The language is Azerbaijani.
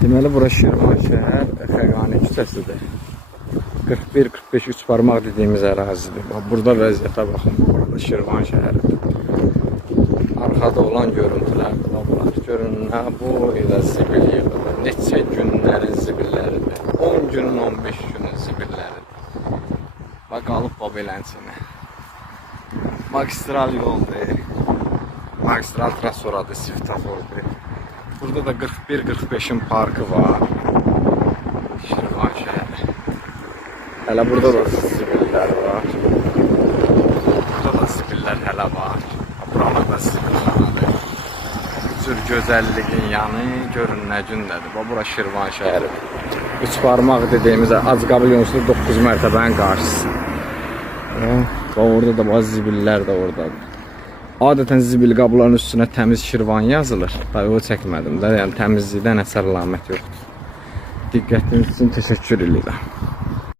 Deməli, bura Şirvanşəhər Xəqani küçəsidir. 41-45 3 barmaq dediyimiz ərazidir. Burada vəziyyətə baxın. Burada Şirvanşəhərdir. Arkada olan görüntülərdir. Bunlar görün, nə bu ilə zibil yığılır. Neçə günlərin zibilləridir. 10 günün, 15 günün zibilləridir. Bax, qalıb belənçini. Magistral yoldur. Magistral trasoradır, svetofordur. Burada da 41-45'in parkı var. Şirvanşəhər. Hələ burada da zibiller var. Burada da zibiller hələ var. Burada da zibilxanadır. Cür gözəlliyin yanı görün nə gündədir. Bura Şirvanşəhər. 3 barmaq dediyimiz Acqabıl yolunun 9 mərtəbənin qarşısı. Orada da bazı zibiller də oradadır. Adətən zibil qabların üstünə təmiz Şirvan yazılır. Tabii o çəkmədim də, yəni təmizlikdən əsər əlamət yoxdur. Diqqətiniz üçün təşəkkür edirəm.